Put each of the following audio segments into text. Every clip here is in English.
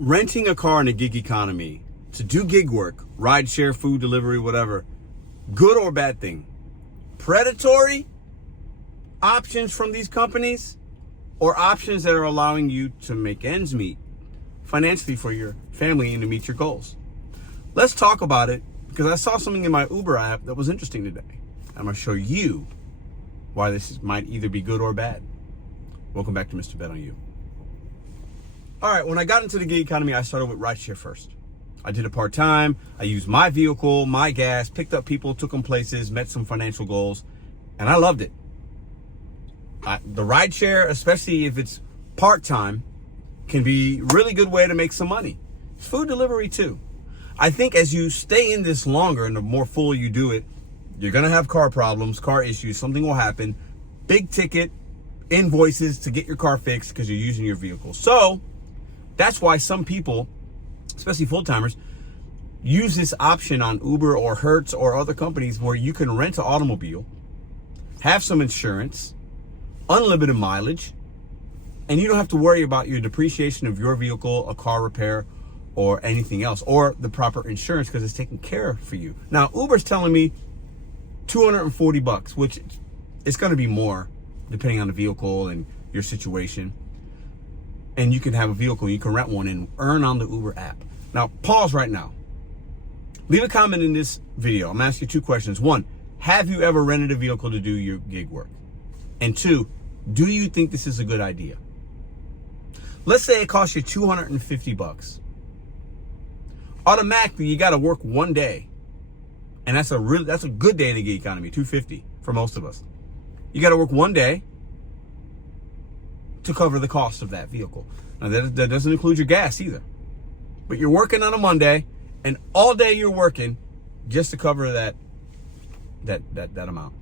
Renting a car in a gig economy to do gig work, ride share, food delivery, whatever, good or bad thing? Predatory options from these companies or options that are allowing you to make ends meet financially for your family and to meet your goals? Let's talk about it because I saw something in my Uber app that was interesting today. I'm going to show you why might either be good or bad. Welcome back to Mr.BetonYou. All right, when I got into the gig economy, I started with rideshare first. I did it part-time. I used my vehicle, my gas, picked up people, took them places, met some financial goals, and I loved it. The rideshare, especially if it's part-time, can be a really good way to make some money. Food delivery too. I think as you stay in this longer and the more full you do it, you're gonna have car problems, car issues, something will happen. Big ticket invoices to get your car fixed because you're using your vehicle. So that's why some people, especially full-timers, use this option on Uber or Hertz or other companies where you can rent an automobile, have some insurance, unlimited mileage, and you don't have to worry about your depreciation of your vehicle, a car repair, or anything else, or the proper insurance because it's taken care of for you. Now, Uber's telling me $240, which it's going to be more depending on the vehicle and your situation. And you can have a vehicle, you can rent one and earn on the Uber app. Now, pause right now. Leave a comment in this video. I'm gonna ask you two questions. One, have you ever rented a vehicle to do your gig work? And two, do you think this is a good idea? Let's say it costs you $250. Automatically, you gotta work one day. And that's a good day in the gig economy, $250 for most of us. You gotta work one day to cover the cost of that vehicle. Now that doesn't include your gas either. But you're working on a Monday and all day you're working just to cover that amount.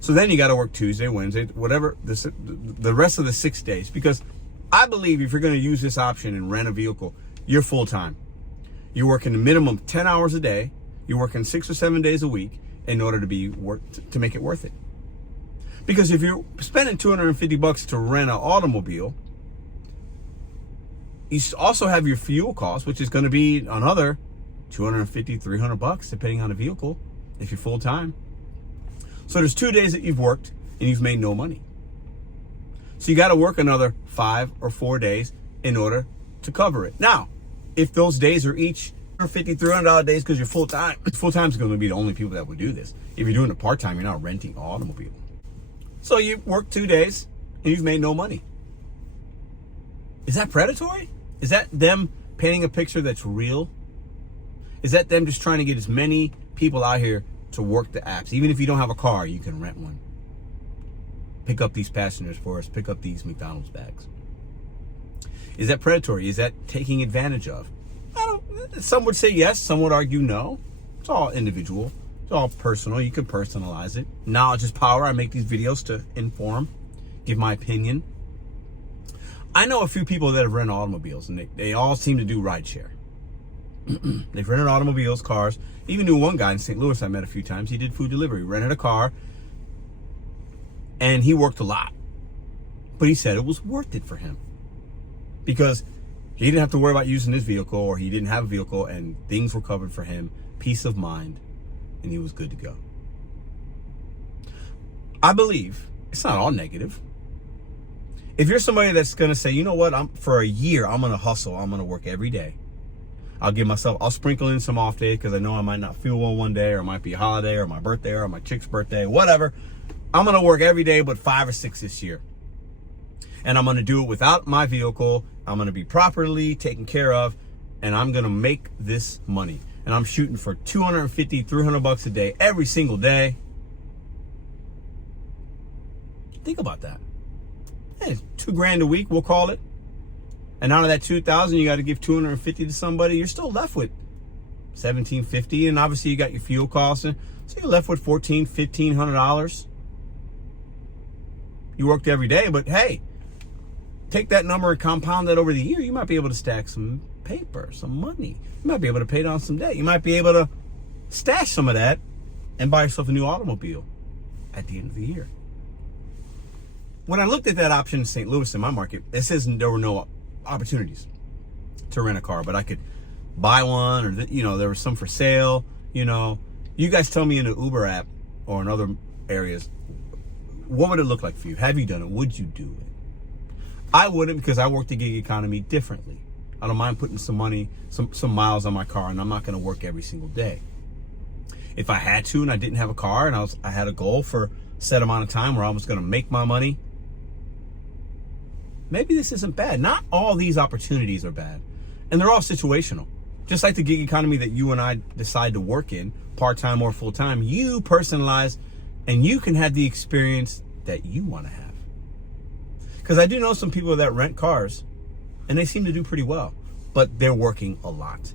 So then you got to work Tuesday, Wednesday, whatever, the rest of the 6 days. Because I believe if you're going to use this option and rent a vehicle, you're full time. You're working a minimum 10 hours a day. You're working 6 or 7 days a week in order to make it worth it. Because if you're spending $250 to rent an automobile, you also have your fuel cost, which is going to be another $250, $300 depending on the vehicle if you're full time. So there's 2 days that you've worked and you've made no money. So you got to work another 5 or 4 days in order to cover it. Now, if those days are each $250, $300 days because you're full time is going to be the only people that would do this. If you're doing it part time, you're not renting an automobile. So you work 2 days and you've made no money. Is that predatory? Is that them painting a picture that's real? Is that them just trying to get as many people out here to work the apps? Even if you don't have a car, you can rent one. Pick up these passengers for us. Pick up these McDonald's bags. Is that predatory? Is that taking advantage of? Some would say yes. Some would argue no. It's all individual. It's all personal. You can personalize it. Knowledge is power. I make these videos to inform, give my opinion. I know a few people that have rented automobiles, and they all seem to do rideshare. They've rented automobiles, cars. Even knew one guy in St. Louis I met a few times. He did food delivery, rented a car, and he worked a lot. But he said it was worth it for him because he didn't have to worry about using his vehicle, or he didn't have a vehicle, and things were covered for him. Peace of mind. And he was good to go. I believe it's not all negative. If you're somebody that's going to say, you know what, for a year, I'm going to hustle. I'm going to work every day. I'll sprinkle in some off days because I know I might not feel well one day, or it might be a holiday, or my birthday, or my chick's birthday, whatever. I'm going to work every day but 5 or 6 this year. And I'm going to do it without my vehicle. I'm going to be properly taken care of, and I'm going to make this money. And I'm shooting for $250, $300 a day every single day. Think about that. Hey, $2,000 a week, we'll call it. And out of that $2,000, you got to give $250 to somebody. You're still left with $1,750, and obviously you got your fuel costs, so you're left with $1,400, $1,500. You worked every day, but hey, take that number and compound that over the year. You might be able to stack some paper, some money. You might be able to pay down some debt. You might be able to stash some of that and buy yourself a new automobile at the end of the year. When I looked at that option in St. Louis in my market, it says there were no opportunities. to rent a car, but I could buy one, or there was some for sale. You guys tell me in the Uber app or in other areas, what would it look like for you? Have you done it? Would you do it? I wouldn't, because I work the gig economy differently. I don't mind putting some money, some miles on my car, and I'm not going to work every single day. If I had to and I didn't have a car and I had a goal for a set amount of time where I was going to make my money, maybe this isn't bad. Not all these opportunities are bad, and they're all situational. Just like the gig economy that you and I decide to work in, part-time or full-time, you personalize and you can have the experience that you want to have. Because I do know some people that rent cars and they seem to do pretty well, but they're working a lot.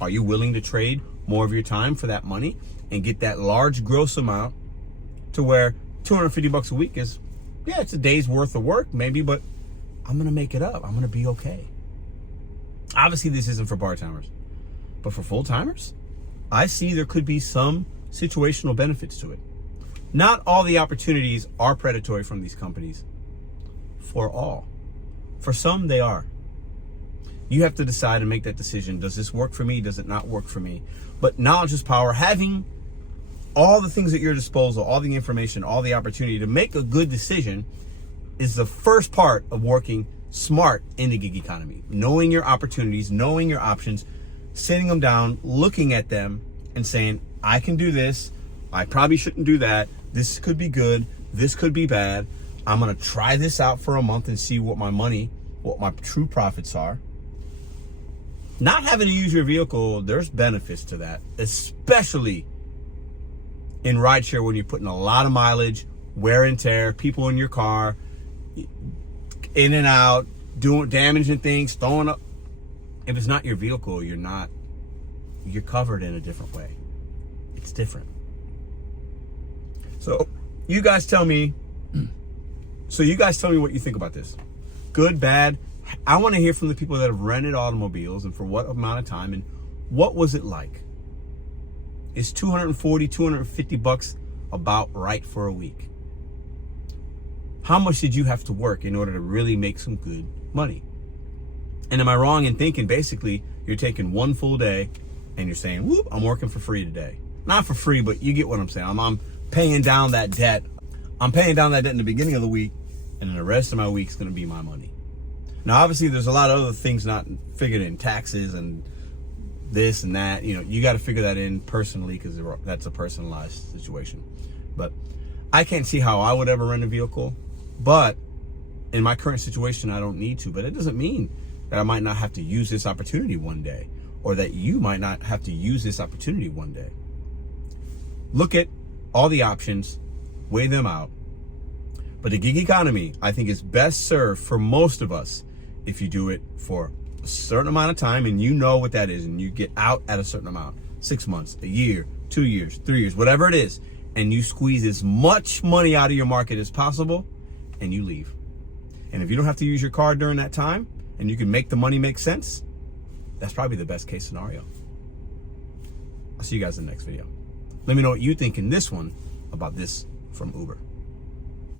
Are you willing to trade more of your time for that money and get that large gross amount to where $250 a week is, it's a day's worth of work maybe, but I'm going to make it up. I'm going to be okay. Obviously, this isn't for part-timers, but for full-timers, I see there could be some situational benefits to it. Not all the opportunities are predatory from these companies. For all. For some, they are. You have to decide and make that decision. Does this work for me? Does it not work for me? But knowledge is power. Having all the things at your disposal, all the information, all the opportunity to make a good decision is the first part of working smart in the gig economy. Knowing your opportunities, knowing your options, sitting them down, looking at them and saying, I can do this. I probably shouldn't do that. This could be good. This could be bad. I'm going to try this out for a month and see what my true profits are. Not having to use your vehicle, there's benefits to that, especially in rideshare when you're putting a lot of mileage, wear and tear, people in your car, in and out, doing damaging things, throwing up. If it's not your vehicle, you're covered in a different way. It's different. So you guys tell me what you think about this. Good, bad. I want to hear from the people that have rented automobiles and for what amount of time, and what was it like? Is $240, $250 about right for a week? How much did you have to work in order to really make some good money? And am I wrong in thinking basically you're taking one full day and you're saying, whoop, I'm working for free today? Not for free, but you get what I'm saying. I'm paying down that debt. I'm paying down that debt in the beginning of the week, and then the rest of my week's going to be my money. Now, obviously, there's a lot of other things not figured in, taxes and this and that. You got to figure that in personally, because that's a personalized situation. But I can't see how I would ever rent a vehicle. But in my current situation, I don't need to. But it doesn't mean that I might not have to use this opportunity one day, or that you might not have to use this opportunity one day. Look at all the options, weigh them out. But the gig economy, I think, is best served for most of us if you do it for a certain amount of time, and you know what that is, and you get out at a certain amount, 6 months, a year, 2 years, 3 years, whatever it is, and you squeeze as much money out of your market as possible, and you leave. And if you don't have to use your car during that time, and you can make the money make sense, that's probably the best case scenario. I'll see you guys in the next video. Let me know what you think in this one about this from Uber.